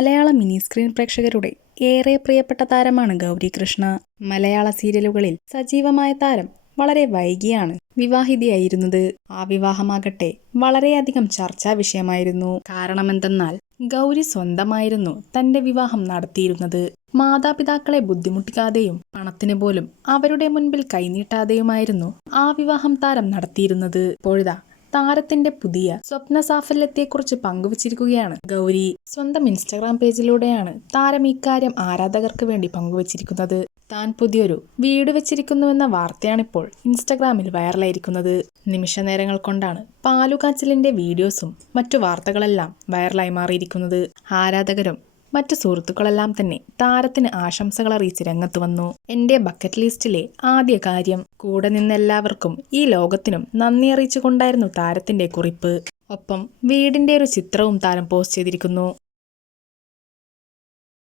മലയാള mini screen പ്രേക്ഷകരുടെ ഏറെ പ്രിയപ്പെട്ട താരമാണ് ഗൗരി കൃഷ്ണ. മലയാള സീരിയലുകളിൽ സജീവമായ താരം വളരെ വൈകിയാണ് വിവാഹിതയായിരുന്നത്. ആ വിവാഹമാകട്ടെ വളരെയധികം ചർച്ചാ വിഷയമായിരുന്നു. കാരണമെന്തെന്നാൽ ഗൗരി സ്വന്തമായിരുന്നു തന്റെ വിവാഹം നടത്തിയിരുന്നത്. മാതാപിതാക്കളെ ബുദ്ധിമുട്ടിക്കാതെയും പണത്തിന് പോലും അവരുടെ മുൻപിൽ കൈനീട്ടാതെയുമായിരുന്നു ആ വിവാഹം താരം നടത്തിയിരുന്നത്. ഇപ്പോഴിതാ താരത്തിന്റെ പുതിയ സ്വപ്ന സാഫല്യത്തെക്കുറിച്ച് പങ്കുവച്ചിരിക്കുകയാണ് ഗൗരി. സ്വന്തം ഇൻസ്റ്റഗ്രാം പേജിലൂടെയാണ് താരം ഇക്കാര്യം ആരാധകർക്ക് വേണ്ടി പങ്കുവച്ചിരിക്കുന്നത്. താൻ പുതിയൊരു വീട് വെച്ചിരിക്കുന്നുവെന്ന വാർത്തയാണിപ്പോൾ ഇൻസ്റ്റഗ്രാമിൽ വൈറലായിരിക്കുന്നത്. നിമിഷ നേരങ്ങൾ കൊണ്ടാണ് പാലുകാച്ചലിന്റെ വീഡിയോസും മറ്റു വാർത്തകളെല്ലാം വൈറലായി മാറിയിരിക്കുന്നത്. ആരാധകരും മറ്റു സുഹൃത്തുക്കളെല്ലാം തന്നെ താരത്തിന് ആശംസകൾ അറിയിച്ച് രംഗത്ത് വന്നു. എന്റെ ബക്കറ്റ് ലിസ്റ്റിലെ ആദ്യ കാര്യം, കൂടെ നിന്നെല്ലാവർക്കും ഈ ലോകത്തിനും നന്ദി അറിയിച്ചുകൊണ്ടായിരുന്നു താരത്തിന്റെ കുറിപ്പ്. ഒപ്പം വീടിന്റെ ഒരു ചിത്രവും താരം പോസ്റ്റ് ചെയ്തിരിക്കുന്നു.